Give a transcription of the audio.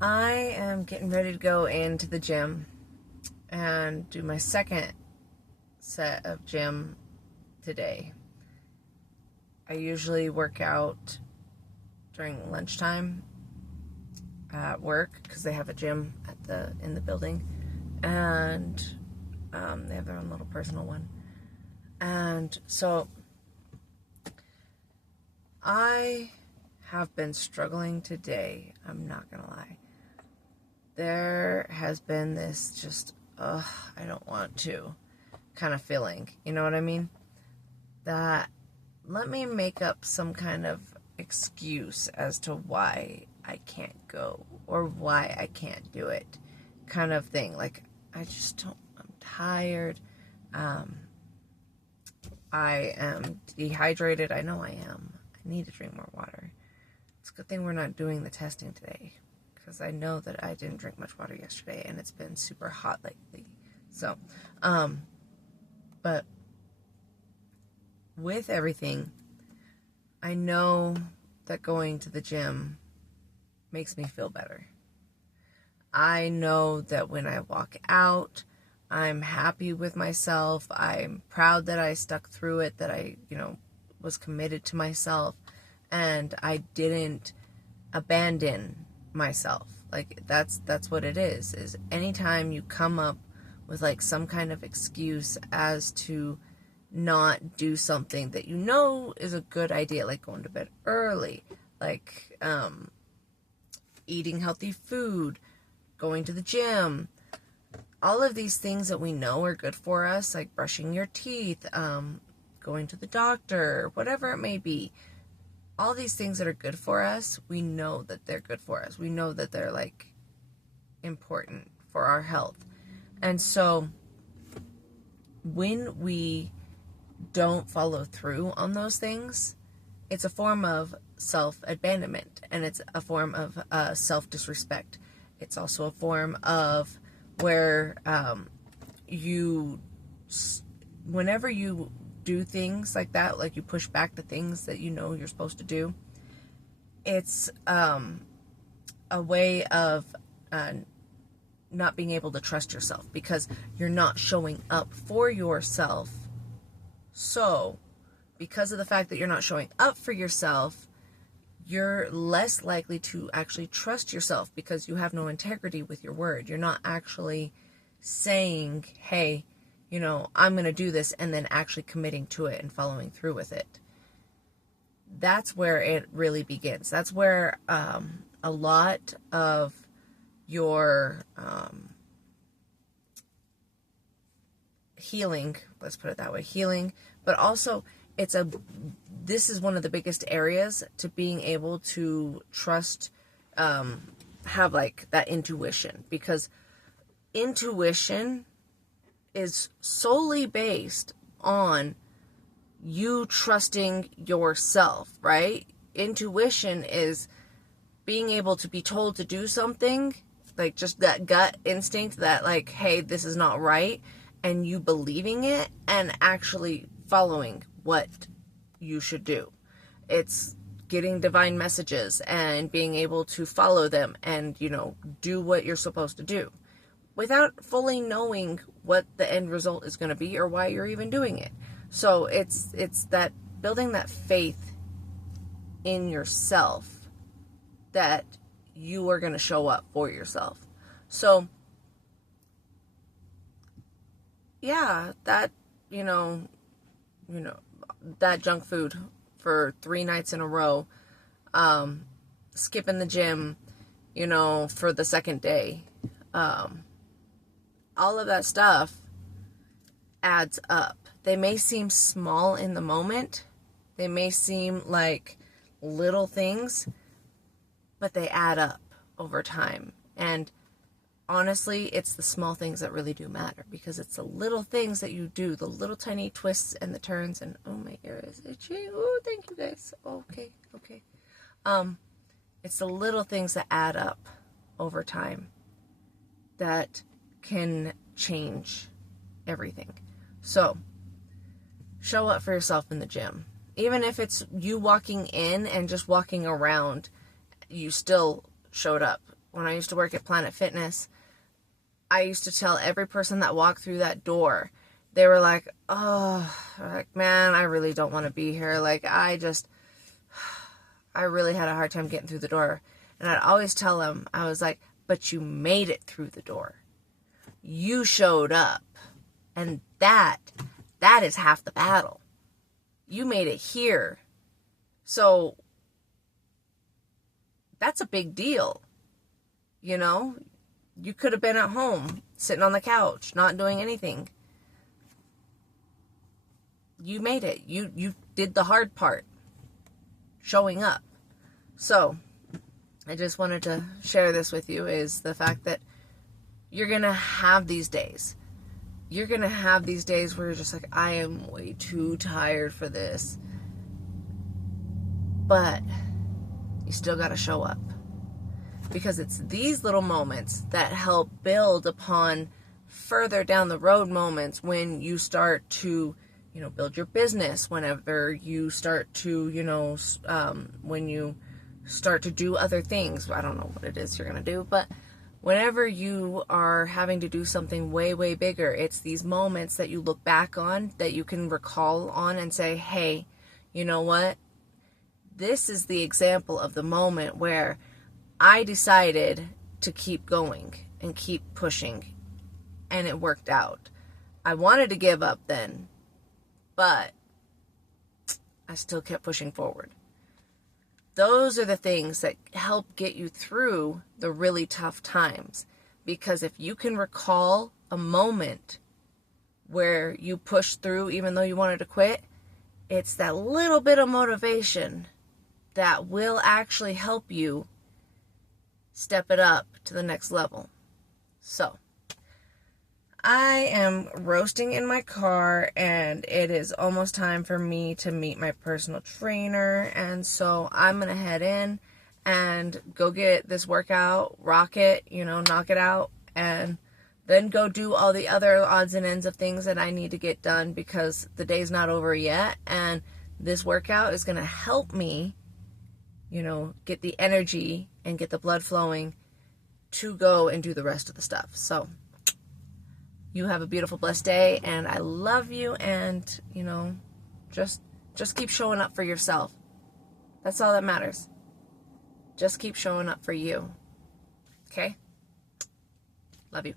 I am getting ready to go into the gym and do my second set of gym today. I usually work out during lunchtime at work because they have a gym in the building, and they have their own little personal one. And so I have been struggling today. I'm not gonna lie. There has been this just, I don't want to kind of feeling. You know what I mean? That let me make up some kind of excuse as to why I can't go or why I can't do it kind of thing. Like, I just don't, I'm tired. I am dehydrated. I know I am. I need to drink more water. It's a good thing we're not doing the testing today, because I know that I didn't drink much water yesterday and it's been super hot lately. So, but with everything, I know that going to the gym makes me feel better. I know that when I walk out, I'm happy with myself. I'm proud that I stuck through it, that I, was committed to myself, and I didn't abandon myself. Like, that's what it is anytime you come up with like some kind of excuse as to not do something that you know is a good idea, like going to bed early, like eating healthy food, going to the gym, all of these things that we know are good for us, like brushing your teeth, going to the doctor, whatever it may be. All these things that are good for us, we know that they're good for us. We know that they're like important for our health. And so when we don't follow through on those things, it's a form of self-abandonment, and it's a form of self-disrespect. It's also a form of where whenever you do things like that, like you push back the things that you know you're supposed to do, it's a way of not being able to trust yourself, because you're not showing up for yourself. So, because of the fact that you're not showing up for yourself, you're less likely to actually trust yourself, because you have no integrity with your word. You're not actually saying, hey, I'm going to do this, and then actually committing to it and following through with it. That's where it really begins. That's where a lot of your healing, let's put it that way, healing, but also this is one of the biggest areas to being able to trust, have like that intuition, because intuition is solely based on you trusting yourself, right? Intuition is being able to be told to do something, like just that gut instinct that like, hey, this is not right, and you believing it and actually following what you should do. It's getting divine messages and being able to follow them and, do what you're supposed to do without fully knowing what the end result is going to be or why you're even doing it. So it's that building that faith in yourself that you are going to show up for yourself. So yeah, that, that junk food for 3 nights in a row, skipping the gym, for the second day, all of that stuff adds up. They may seem small in the moment. They may seem like little things, but they add up over time. And honestly, it's the small things that really do matter, because it's the little things that you do, the little tiny twists and the turns, and oh, my ear is itchy. Oh, thank you guys. Okay. It's the little things that add up over time that can change everything. So, show up for yourself in the gym. Even if it's you walking in and just walking around, you still showed up when I used to work at Planet Fitness, I used to tell every person that walked through that door, they were like, oh, like, man, I really don't want to be here. Like, I really had a hard time getting through the door. And I'd always tell them, I was like, but you made it through the door. You showed up. And that is half the battle. You made it here. So that's a big deal. You know, you could have been at home, sitting on the couch, not doing anything. You made it. You did the hard part, showing up. So I just wanted to share this with you, is the fact that you're going to have these days. You're going to have these days where you're just like, I am way too tired for this. But you still got to show up. Because it's these little moments that help build upon further down the road moments when you start to, build your business, whenever you start to, when you start to do other things. I don't know what it is you're going to do, but whenever you are having to do something way, way bigger, it's these moments that you look back on, that you can recall on and say, hey, you know what? This is the example of the moment where I decided to keep going and keep pushing, and it worked out. I wanted to give up then, but I still kept pushing forward. Those are the things that help get you through the really tough times. Because if you can recall a moment where you pushed through even though you wanted to quit, it's that little bit of motivation that will actually help you step it up to the next level. So, I am roasting in my car, and it is almost time for me to meet my personal trainer, and so I'm going to head in and go get this workout, rock it, knock it out, and then go do all the other odds and ends of things that I need to get done, because the day's not over yet, and this workout is going to help me, get the energy and get the blood flowing to go and do the rest of the stuff. So, you have a beautiful, blessed day, and I love you, and, just keep showing up for yourself. That's all that matters. Just keep showing up for you. Okay? Love you.